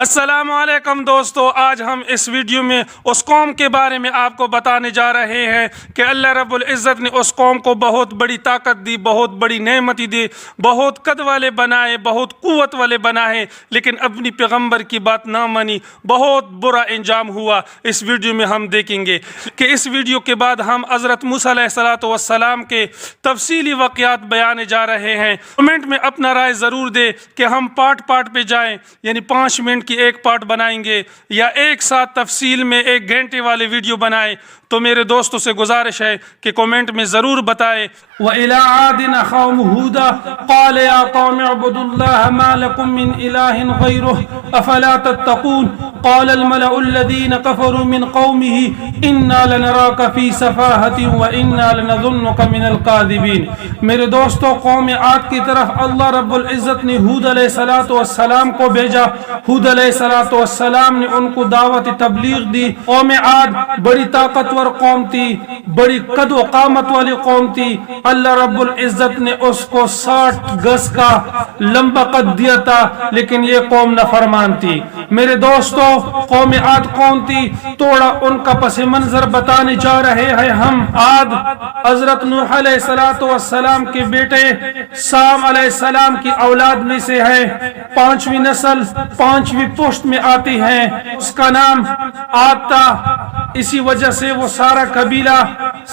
السلام علیکم دوستو، آج ہم اس ویڈیو میں اس قوم کے بارے میں آپ کو بتانے جا رہے ہیں کہ اللہ رب العزت نے اس قوم کو بہت بڑی طاقت دی، بہت بڑی نعمت دی، بہت قد والے بنائے، بہت قوت والے بنائے، لیکن اپنی پیغمبر کی بات نہ مانی، بہت برا انجام ہوا۔ اس ویڈیو میں ہم دیکھیں گے کہ اس ویڈیو کے بعد ہم حضرت موسیٰ علیہ السلام کے تفصیلی واقعات بیانے جا رہے ہیں۔ کمنٹ میں اپنا رائے ضرور دے کہ ہم پارٹ پہ جائیں، یعنی 5 منٹ کی ایک پارٹ بنائیں گے یا ایک ساتھ تفصیل میں 1 گھنٹے والے ویڈیو بنائیں۔ تو میرے دوستوں سے گزارش ہے کہ کمنٹ میں ضرور بتائیں۔ وَإِلَىٰ عَادٍ أَخَاهُمْ هُودًا قَالَ يَا قَوْمِ اعْبُدُوا اللَّهَ مَا لَكُم مِّنْ إِلَٰهٍ غَيْرُهُ أَفَلَا تَتَّقُونَ قَالَ الْمَلَأُ الَّذِينَ كَفَرُوا مِنْ قَوْمِهِ إِنَّا لَنَرَاكَ فِي سَفَاهَةٍ وَإِنَّا لَنَظُنُّكَ مِنَ الْكَاذِبِينَ۔ میرے دوستو، قوم عاد کی طرف اللہ رب العزت نے ہود علیہ السلام کو بھیجا۔ ہود علیہ السلام نے ان کو دعوت تبلیغ دی۔ قوم عاد بڑی طاقتور قوم تھی، بڑی قد و قامت والی قوم تھی۔ اللہ رب العزت نے اس کو 60 گز کا لمبا قد دیا تھا، لیکن یہ قوم نافرمان تھی۔ میرے دوستو، قوم عاد کون تھی؟ تھوڑا ان کا پس منظر بتانے جا رہے ہیں ہم۔ عاد حضرت نوح علیہ السلام کے بیٹے سام علیہ السلام کی اولاد میں سے ہے۔ 5ویں نسل 5ویں پشت میں آتی ہے، اس کا نام عاد تھا۔ اسی وجہ سے وہ سارا قبیلہ،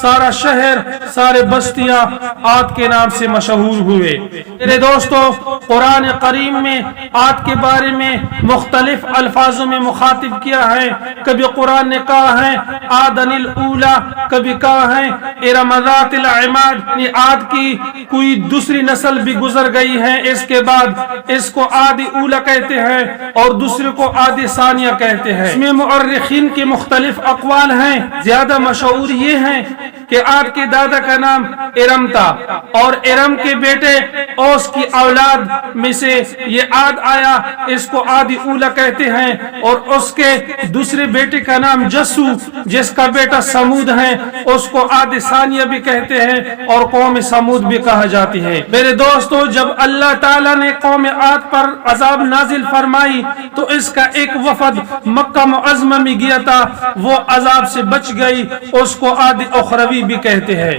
سارا شہر، سارے بستیاں عاد کے نام سے مشہور ہوئے۔ میرے دوستو، قرآن کریم میں عاد کے بارے میں مختلف الفاظوں میں مخاطب کیا ہے۔ کبھی قرآن نے کہا ہے عادن الاولی، کبھی کہا ہے ارم ذات العماد، عاد کی کوئی دوسری نسل بھی گزر گئی ہے اس کے بعد، اس کو عاد اولی کہتے ہیں اور دوسرے کو عاد ثانیہ کہتے ہیں۔ اس میں مؤرخین کے مختلف اقوال ہیں، زیادہ مشہور یہ ہیں کہ عاد کے دادا کا نام ارم تھا اور ارم کے بیٹے اوس کی اولاد میں سے یہ عاد آیا، اس کو عاد اولی کہتے ہیں، اور اس کے دوسرے بیٹے کا نام جسو، جس کا بیٹا سمود ہے، اس کو عاد ثانیہ بھی کہتے ہیں اور قوم سمود بھی کہا جاتی ہے۔ میرے دوستو، جب اللہ تعالیٰ نے قوم عاد پر عذاب نازل فرمائی تو اس کا ایک وفد مکہ معظمہ میں گیا تھا، وہ عذاب سے بچ گئی، اس کو عاد اخروی بھی کہتے ہیں۔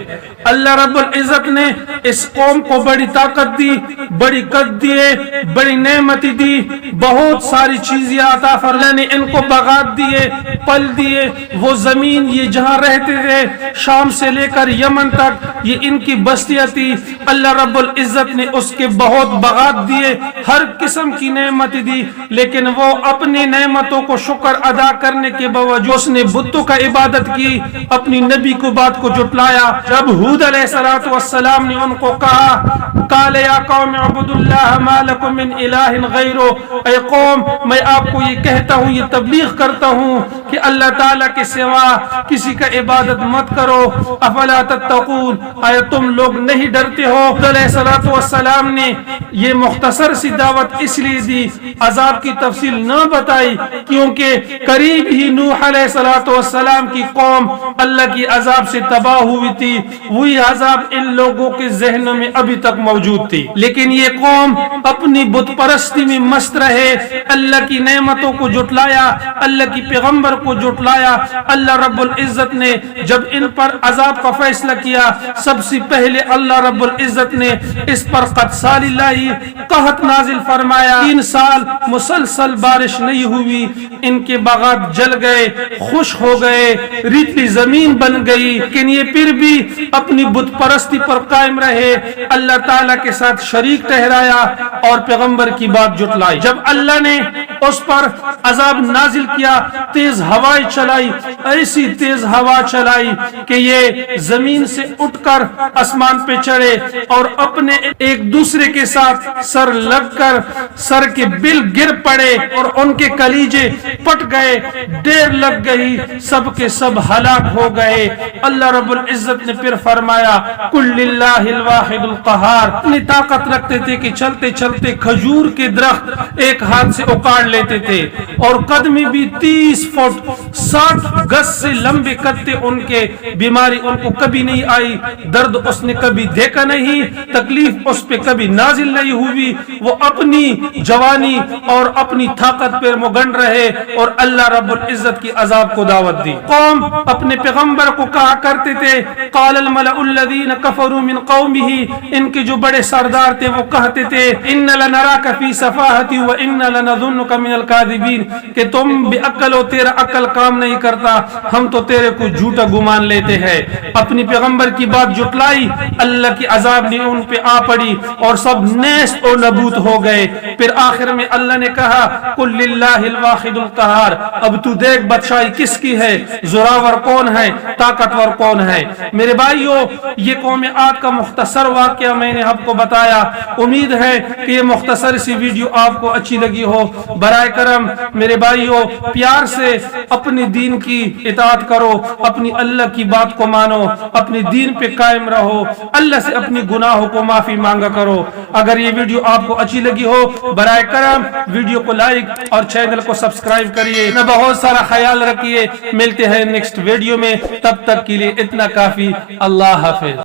اللہ رب العزت نے اس قوم کو بڑی طاقت دی، بڑی قد دیے، بڑی نعمتی دی، بہت ساری چیزیں عطا فرمائی نے ان کو باغات دیے، پل دیے۔ وہ زمین یہ جہاں رہتے تھے، شام سے لے کر یمن تک، یہ ان کی بستیاں تھی۔ اللہ رب العزت نے اس کے بہت باغات دیے، ہر قسم کی نعمت دی، لیکن وہ اپنی نعمتوں کو شکر ادا کرنے کے باوجود اس نے بتوں کا عبادت کی، اپنی نبی کو بات کو جھٹلایا۔ جب ہود علیہ السلام نے ان کو کہا قال یا قوم اعبدوا اللہ ما لکم من الہ غیرہ، اے قوم میں آپ کو یہ کہتا ہوں، یہ تبلیغ کرتا ہوں کہ اللہ تعالیٰ کے سوا کسی کا عبادت مت کرو۔ افلا تتقون، آیا تم لوگ نہیں ڈرتے ہو؟ ہود علیہ السلام نے یہ مختصر سی دعوت اس لیے دی، عذاب کی تفصیل نہ بتائی، کیونکہ قریب ہی نوح علیہ السلام کی قوم اللہ کی عذاب سے تباہ ہوئی تھی۔ وہی عذاب ان لوگوں کے ذہنوں میں ابھی تک موجود تھی، لیکن یہ قوم اپنی بت پرستی میں مست رہے، اللہ کی نعمتوں کو جھٹلایا، اللہ کی پیغمبر کو جھٹلایا۔ اللہ رب العزت نے جب ان پر عذاب کا فیصلہ کیا، سب سے پہلے اللہ رب العزت نے اس پر قد سالی لائی، قحط نازل فرمایا۔ 3 سال مسلسل بارش نہیں ہوئی، ان کے باغات جل گئے، خشک ہو گئے، ریتلی زمین بن گئی، لیکن یہ پھر بھی اپنی بت پرستی پر قائم رہے، اللہ تعالیٰ کے ساتھ شریک ٹھہرایا اور پیغمبر کی بات جھٹلائی۔ جب اللہ نے اس پر عذاب نازل کیا، تیز ہوائیں چلائی، ایسی تیز ہوا چلائی کہ یہ زمین سے اٹھ کر آسمان پہ چڑھے اور اپنے ایک دوسرے کے ساتھ سر لگ کر سر کے بل گر پڑے اور ان کے کلیجے پٹ گئے، ڈیر لگ گئی، سب کے سب ہلاک ہو گئے۔ اللہ رب العزت نے پھر فرمایا قل للہ الواحد القہار۔ اتنی طاقت رکھتے تھے کہ چلتے چلتے کھجور کے درخت ایک ہاتھ سے اکاڑ لیتے تھے، اور قدمی بھی 30 فٹ 60 گز سے لمبے قد تھے ان کے. بیماری ان کو کبھی نہیں آئی, درد اس نے کبھی دیکھا نہیں, تکلیف اس پہ کبھی نازل نہیں ہوئی. وہ اپنی جوانی اور اپنی طاقت پر مگن رہے اور اللہ رب العزت کی عذاب کو دعوت دی. قوم اپنے پیغمبر کو کہا کرتے تھے, قال الملأ الذین کفروا من قومہ, ان کے جو بڑے سردار تھے وہ کہتے تھے, ان لنراک فی صفاہت وان لنظنک من الکاذبین, کہ تم بے عقل ہو, تیرا عقل کام نہیں کرتا, ہم تو تیرے کو جھوٹا گمان لیتے ہیں. اپنی پیغمبر کی بات جھٹلائی, اللہ کی عذاب نے ان پہ آ پڑی اور سب نیست و نبوت ہو گئے. پھر آخر میں اللہ نے کہا, قل للہ الواحد القہار, اب تو دیکھ بادشاہی کس کی ہے, زوراور کون ہے, طاقتور کون ہے. میرے بھائیو, یہ قوم عاد کا مختصر واقعہ میں نے آپ کو بتایا. امید ہے کہ یہ مختصر سی ویڈیو آپ کو اچھی لگی ہو. برائے کرم میرے بھائیو, پیار سے اپنے دین کی اطاعت کرو, اپنی اللہ کی بات کو مانو, اپنے دین پہ قائم رہو, اللہ سے اپنی گناہوں کو معافی مانگا کرو. اگر یہ ویڈیو آپ کو اچھی لگی ہو, برائے کرم ویڈیو کو لائک اور چینل کو سبسکرائب کریے. بہت سارا خیال رکھیے, ملتے ہیں نیکسٹ ویڈیو میں, تب تک کے لیے اتنا کافی. اللہ حافظ.